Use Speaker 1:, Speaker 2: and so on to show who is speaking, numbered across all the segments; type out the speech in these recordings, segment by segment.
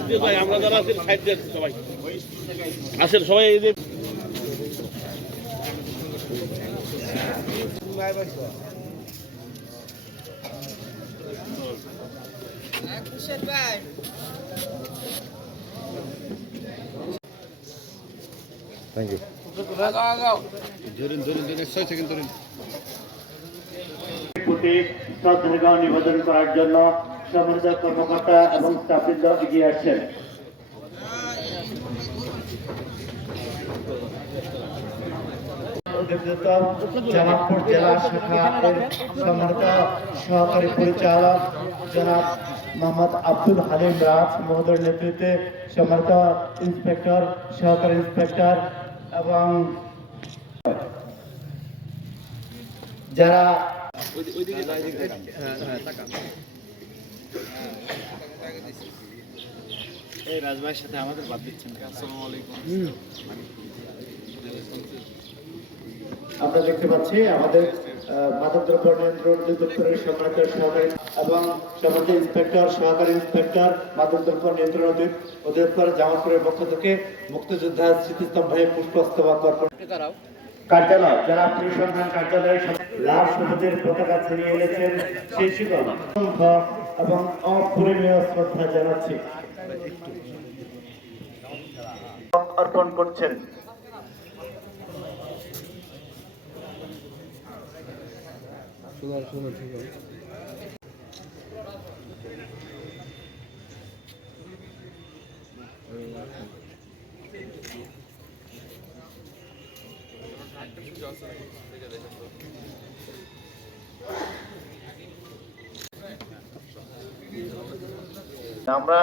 Speaker 1: দিয়ে যাই আমরা যারা আছি সাইড দিয়ে সবাই আসেন সবাই এই যে
Speaker 2: থ্যাংক ইউ
Speaker 3: প্রতি শ্রদ্ধার্ঘ নিবেদন করার জন্য সম্মানিত কর্মকর্তা এবং স্টাফবৃন্দ এগিয়ে আসছেন। জামালপুর জেলা শাখা সম্মানিত সহকারী পরিচালক জনাব মোহাম্মদ আব্দুল হালিম রাজ মহোদয়ের নেতৃত্বে সম্মানিত ইন্সপেক্টর, সহকারী ইন্সপেক্টর এবং যারা আমরা দেখতে পাচ্ছি আমাদের মাদক দ্রব্য নিয়ন্ত্রণ অধিদপ্তরের সম্মানিত সহকারী এবং সম্মানিত ইন্সপেক্টর সহকারী ইন্সপেক্টর মাদক দ্রব্য নিয়ন্ত্রণ অধিদপ্তর জামালপুরের পক্ষ থেকে মুক্তিযোদ্ধা স্মৃতিস্তম্ভে পুষ্পস্তবক অর্পণ। কার্যালয় যারা পরিসংখ্যান কার্যালয়ের সাথে সবুজের পতাকা ছিনিয়ে এনেছেন সেই শিকল। এবং অপরিমেয় শ্রদ্ধা জানাচ্ছি। অর্পণ করছেন। আমরা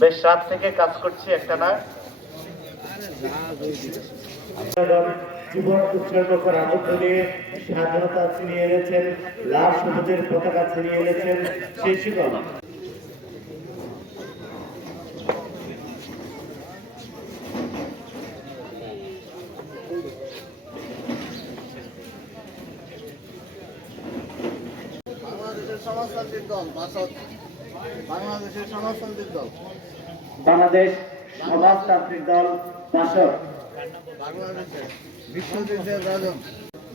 Speaker 3: বেশ রাত থেকে কাজ করছি একটা না। জীবন উৎসর্গ করার মধ্য দিয়ে স্বাধীনতা ছিনিয়ে এনেছেন লাল সবুজের পতাকা ছিনিয়ে এনেছেন সেই শিকল
Speaker 4: সমাজতান্ত্রিক দল বাসদ বাংলাদেশের সমাজতান্ত্রিক দল।
Speaker 3: বাংলাদেশ সমাজতান্ত্রিক দল বাসক
Speaker 4: বাংলাদেশের বিশ্বযুদ্ধের রাজন।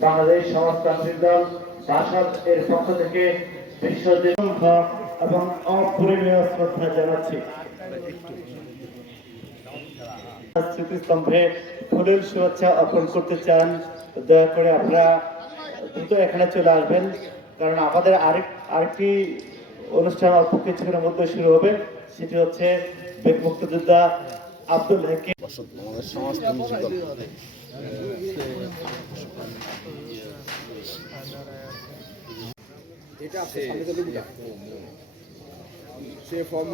Speaker 3: বাংলাদেশ সমাজতান্ত্রিক দল বাসক এর পক্ষ থেকে এবং অপরিমেয় শ্রদ্ধা জানাচ্ছি। স্মৃতিস্তম্ভে ফুলের শুভেচ্ছা অর্পণ করতে চান। দয়া করে আপনারা দ্রুত এখানে চলে আসবেন। কারণ আমাদের আরেক আরেকটি অনুষ্ঠান অল্প কিছুক্ষণের মধ্যে শুরু হবে। সেটি হচ্ছে বেগ মুক্তিযোদ্ধা আব্দুল হাকিম।
Speaker 2: আমাদের দল
Speaker 5: এটা আছে সামনে তো লিখবা সে ফর্ম